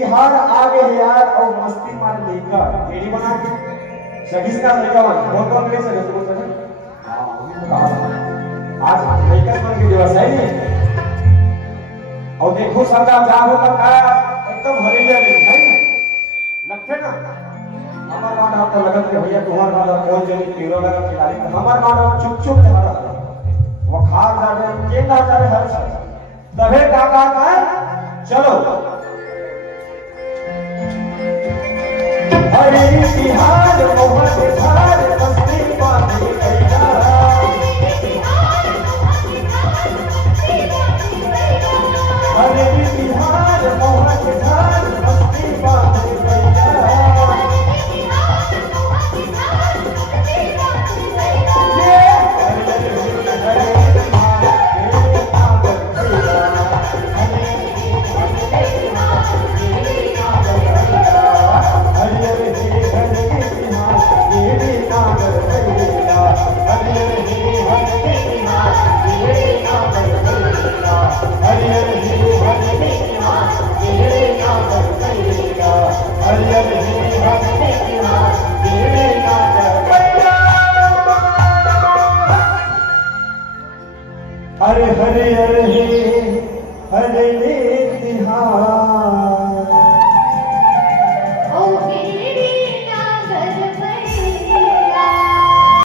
तिहार आगे है यार और मस्ती मार लेकर गेड़ी बना के सखी का लड़का बन बहुत कम ले सके तो सके आज लड़का बन के दिवस है नहीं और देखो सबका जागो का एकदम हरियाली है लगते ना हमार बात आपका लगत रे भैया तुम्हार बात कौन जनी तीरो लगा खिलाड़ी हमार बात चुप चुप हरा वो खा जावे के ना जावे हर साल तबे काका का चलो हरि तिहार